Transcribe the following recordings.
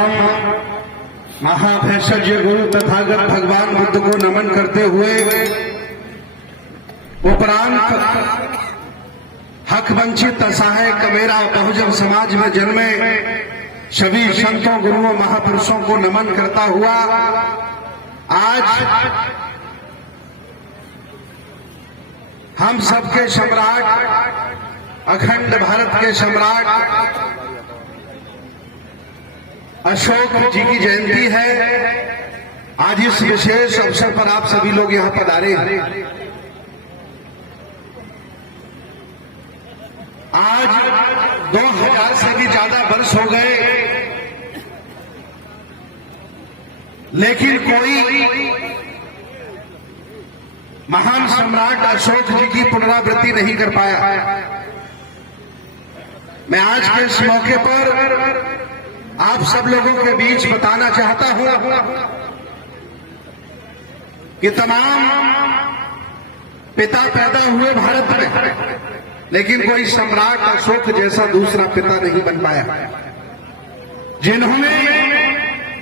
सर्वप्रथम महाभेषज गुरु तथागत भगवान बुद्ध को नमन करते हुए उपरांत हक वंचित असहाय कमेरा बहुजन समाज में जन्मे सभी संतों गुरुओं महापुरुषों को नमन करता हुआ आज हम सबके सम्राट अखंड भारत के सम्राट अशोक जी की जयंती है। आज इस विशेष अवसर पर आप सभी लोग यहां पधारे हैं। आज 2000 से भी ज्यादा वर्ष हो गए, लेकिन कोई महान सम्राट अशोक जी की पुनरावृत्ति नहीं कर पाया। मैं आज के इस मौके पर आप सब लोगों के बीच बताना चाहता हूं कि तमाम पिता पैदा हुए भारत में, लेकिन कोई सम्राट अशोक जैसा दूसरा पिता नहीं बन पाया, जिन्होंने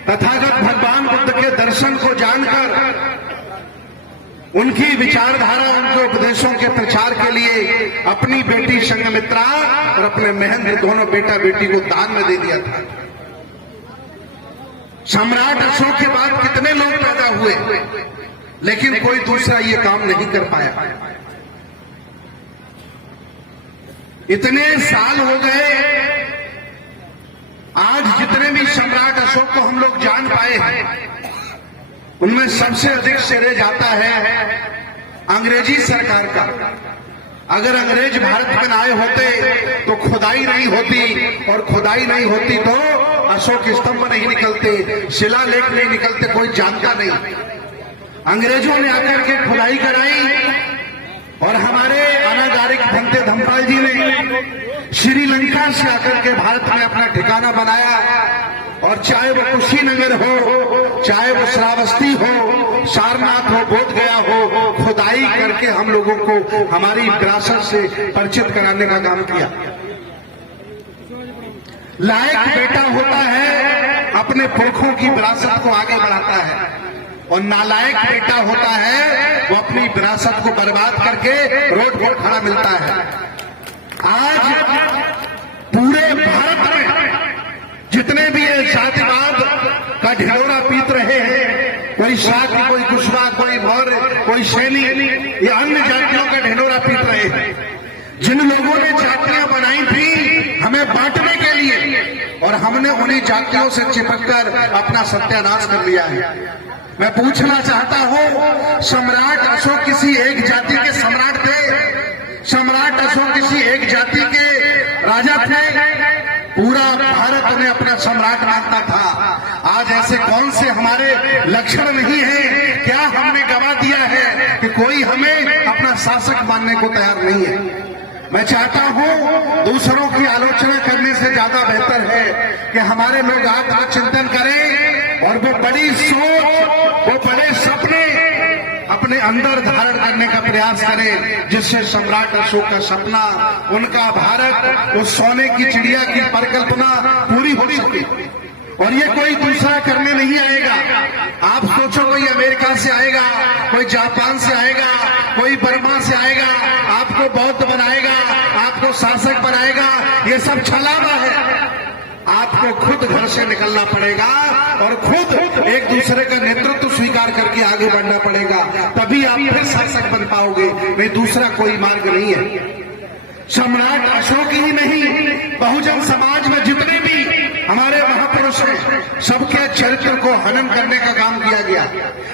तथागत भगवान बुद्ध के दर्शन को जानकर उनकी विचारधारा, उनके उपदेशों के प्रचार के लिए अपनी बेटी संघमित्रा और अपने महेंद्र दोनों बेटा बेटी को दान में दे दिया था। सम्राट अशोक के बाद कितने लोग पैदा हुए, लेकिन कोई दूसरा ये काम नहीं कर पाया। इतने साल हो गए, आज जितने भी सम्राट अशोक को हम लोग जान पाए हैं, उनमें सबसे अधिक श्रेय जाता है अंग्रेजी सरकार का। अगर अंग्रेज भारत में आए होते तो खुदाई नहीं होती, और खुदाई नहीं होती तो अशोक स्तंभ नहीं निकलते, शिलालेख नहीं निकलते, कोई जानता नहीं। अंग्रेजों ने आकर के खुदाई कराई और हमारे अनागारिक भंते धमपाल जी ने श्रीलंका से आकर के भारत में अपना ठिकाना बनाया। और चाहे वो कुशीनगर हो, चाहे वो श्रावस्ती हो, सारनाथ हो, बोध गया हो, खुदाई करके हम लोगों को हमारी विरासत से परिचित कराने का काम किया। लायक बेटा होता है अपने पुरखों की विरासत को आगे बढ़ाता है, और नालायक बेटा होता है वो अपनी विरासत को बर्बाद करके रोड पर खड़ा मिलता है। आज पूरे भारत में जितने भी ये जातिवाद का ढिढोरा पीत रहे हैं, कोई शाक्य, कोई कुशवाहा, कोई मौर्य, कोई सैनी, ये अन्य जातियों का ढिढोरा पीत रहे हैं। जिन लोगों ने जातियां बनाई थी हमें बांटने के लिए, और हमने उन्हीं जातियों से चिपककर अपना सत्यानाश कर लिया है। मैं पूछना चाहता हूं, सम्राट अशोक किसी एक जाति के सम्राट थे? सम्राट अशोक किसी एक जाति के राजा थे? पूरा भारत उन्हें अपना सम्राट मानता था। आज ऐसे कौन से हमारे लक्षण नहीं है? क्या हमने गवा दिया है कि कोई हमें अपना शासक मानने को तैयार नहीं है? मैं चाहता हूं दूसरों की आलोचना करने से ज्यादा बेहतर है कि हमारे लोग आत्मचिंतन करें और वो बड़ी सोच, वो बड़े सपने अपने अंदर धारण करने का प्रयास करें, जिससे सम्राट अशोक का सपना, उनका भारत, उस सोने की चिड़िया की परिकल्पना पूरी हो सके। और ये कोई दूसरा करने नहीं आएगा। आप सोचो कोई अमेरिका से आएगा, कोई जापान से आएगा, कोई बर्मा से आएगा, आपको बौद्ध बनाएगा, आपको शासक बनाएगा, ये सब छलावा है। आपको खुद घर से निकलना पड़ेगा और खुद एक दूसरे का नेतृत्व स्वीकार करके आगे बढ़ना पड़ेगा, तभी आप फिर शासक बन पाओगे, नहीं दूसरा कोई मार्ग नहीं है। सम्राट अशोक ही नहीं, बहुजन समाज में जितने भी हमारे महापुरुष हैं, सबके चरित्र को हनन करने का काम किया गया।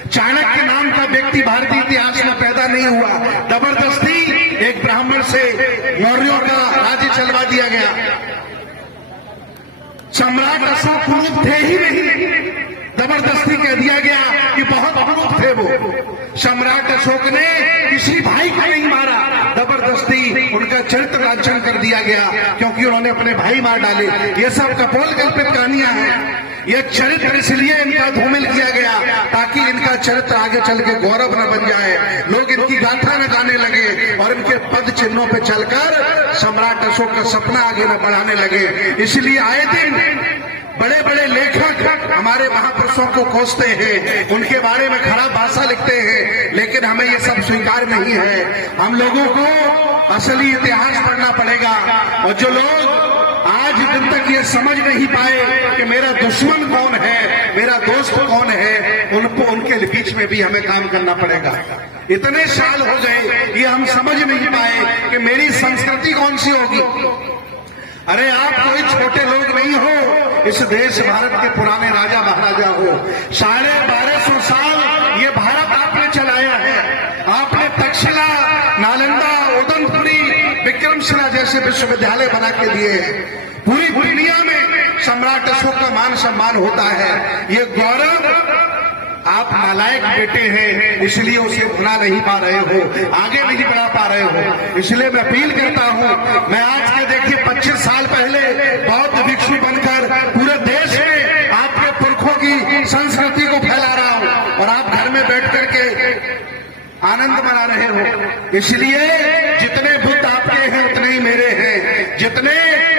चाणक्य नाम का व्यक्ति भारतीय इतिहास में पैदा नहीं हुआ, जबरदस्ती एक ब्राह्मण से मौर्यों का राज्य चलवा दिया गया। सम्राट अशोक कुरूप थे ही नहीं, जबरदस्ती कह दिया गया कि बहुत कुरूप थे वो। सम्राट अशोक ने किसी भाई को नहीं मारा, जबरदस्ती उनका चरित्र लांछन कर दिया गया, क्योंकि उन्होंने अपने भाई मार डाले। ये सब कपोल कल्पित कहानियां हैं। यह चरित्र इसलिए इनका धूमिल किया गया ताकि इनका चरित्र आगे चल के गौरव न बन जाए, लोग इनकी गाथा न गाने लगे और इनके पद चिन्हों पे चलकर सम्राट अशोक का सपना आगे न बढ़ाने लगे। इसलिए आए दिन बड़े बड़े लेखक हमारे महापुरुषों को कोसते हैं, उनके बारे में खराब भाषा लिखते हैं, लेकिन हमें ये सब स्वीकार नहीं है। हम लोगों को असली इतिहास पढ़ना पड़ेगा। और जो लोग आज दिन तक ये समझ नहीं पाए कि मेरा दुश्मन कौन है, मेरा दोस्त कौन है, उनको उनके बीच में भी हमें काम करना पड़ेगा। इतने साल हो गए ये हम समझ नहीं पाए कि मेरी संस्कृति कौन सी होगी। अरे आप कोई छोटे लोग नहीं हो, इस देश भारत के पुराने राजा महाराजा हो। 1250 साल ये भारत आपने चलाया है। आपने तक्षशिला, नालंदा, उदयपुरी, विक्रमशिला जैसे विश्वविद्यालय बना के दिए हैं। पूरी दुनिया में सम्राट अशोक का मान सम्मान होता है। ये गौरव आप नालायक बेटे हैं, इसलिए उसे भुला नहीं पा रहे हो, आगे नहीं बढ़ा पा रहे हो। इसलिए मैं अपील करता हूं, मैं आज के देखिए 25 साल पहले बौद्ध भिक्षु बनकर पूरे देश में आपके पुरखों की संस्कृति को फैला रहा हूं और आप घर में बैठ करके आनंद मना रहे हो। इसलिए जितने बुद्ध आपके हैं उतने ही मेरे हैं, जितने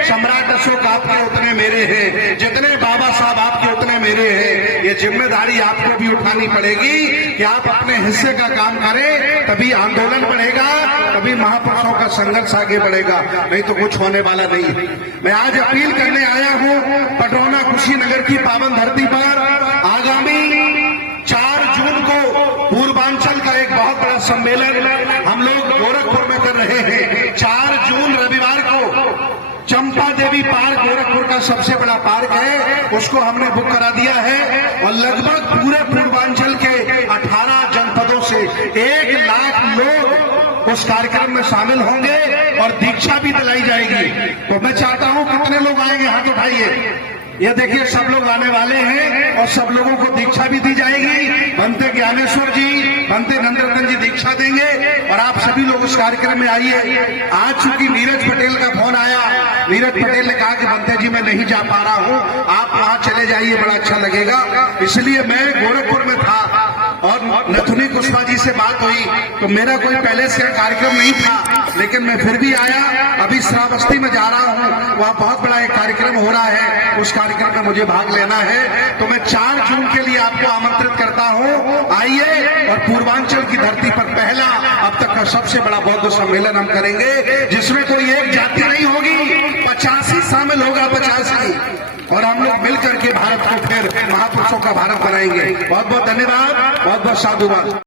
सम्राट अशोक आपके उतने मेरे हैं, जितने बाबा साहब आपके उतने मेरे हैं। ये जिम्मेदारी आपको भी उठानी पड़ेगी कि आप अपने हिस्से का काम करें, तभी आंदोलन बढ़ेगा, तभी महापुरुषों का संघर्ष आगे बढ़ेगा, नहीं तो कुछ होने वाला नहीं। मैं आज अपील करने आया हूं पटरौना कुशीनगर की पावन धरती पर आगामी 4 जून को पूर्वांचल का एक बहुत बड़ा सम्मेलन हम लोग गोरखपुर में कर रहे हैं। 4 जून रविवार को चंपा देवी पार्क गोरखपुर का सबसे बड़ा पार्क है, उसको हमने बुक करा दिया है और लगभग पूरे पूर्वांचल के 18 जनपदों से 1 लाख लोग उस कार्यक्रम में शामिल होंगे और दीक्षा भी दिलाई जाएगी। तो मैं चाहता हूं कितने लोग आएंगे, हाथ उठाइए। ये देखिए सब लोग आने वाले हैं और सब लोगों को दीक्षा भी दी जाएगी। बनते ज्ञानेश्वर जी, बनते नंदरतन जी दीक्षा देंगे और आप सभी लोग उस कार्यक्रम में आइए। आज चूंकि नीरज पटेल का फोन आया, नीरज पटेल ने कहा कि बनते जी मैं नहीं जा पा रहा हूं, आप वहां चले जाइए, बड़ा अच्छा लगेगा। इसलिए मैं गोरखपुर में था और नथुनी कुशवाहा जी से बात हुई, तो मेरा कोई पहले से कार्यक्रम नहीं था, लेकिन मैं फिर भी आया। अभी श्रावस्ती में जा रहा हूं, वहां बहुत बड़ा एक कार्यक्रम हो रहा है, उस कार्यक्रम में मुझे भाग लेना है। तो मैं 4 जून के लिए आपको आमंत्रित करता हूं, आइए और पूर्वांचल की धरती पर पहला अब तक का सबसे बड़ा बौद्ध सम्मेलन हम करेंगे, जिसमें कोई एक जाति नहीं होगी, 85 शामिल होगा, 85, और हम लोग मिलकर के भारत को फिर महापुरुषों का भारत बनाएंगे। बहुत बहुत धन्यवाद, बहुत बहुत साधुवाद।